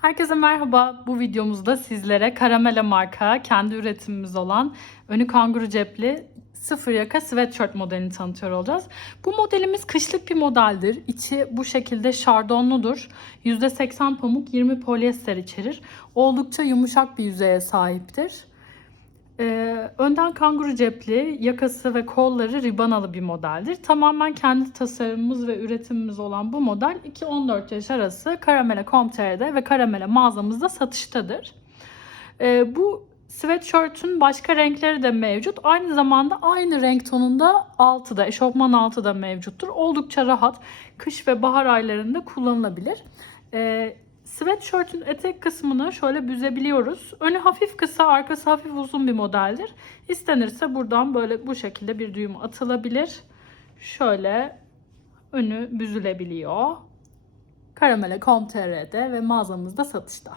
Herkese merhaba. Bu videomuzda sizlere Karamele marka kendi üretimimiz olan önü kanguru cepli sıfır yaka sweatshirt modelini tanıtıyor olacağız. Bu modelimiz kışlık bir modeldir. İçi bu şekilde şardonludur. %80 pamuk 20 polyester içerir. Oldukça yumuşak bir yüzeye sahiptir. Ee, önden kanguru cepli, yakası ve kolları ribanalı bir modeldir. Tamamen kendi tasarımımız ve üretimimiz olan bu model 2-14 yaş arası Karamele.com.tr'de ve Karamele mağazamızda satıştadır. Ee, bu sweatshirt'ün başka renkleri de mevcut. Aynı zamanda aynı renk tonunda altı da, eşofman altı da mevcuttur. Oldukça rahat. Kış ve bahar aylarında kullanılabilir. Ee, Sweatshirt'ün etek kısmını şöyle büzebiliyoruz. Önü hafif kısa, arkası hafif uzun bir modeldir. İstenirse buradan böyle bu şekilde bir düğüm atılabilir. Şöyle önü büzülebiliyor. Karamele.com.tr'de ve mağazamızda satışta.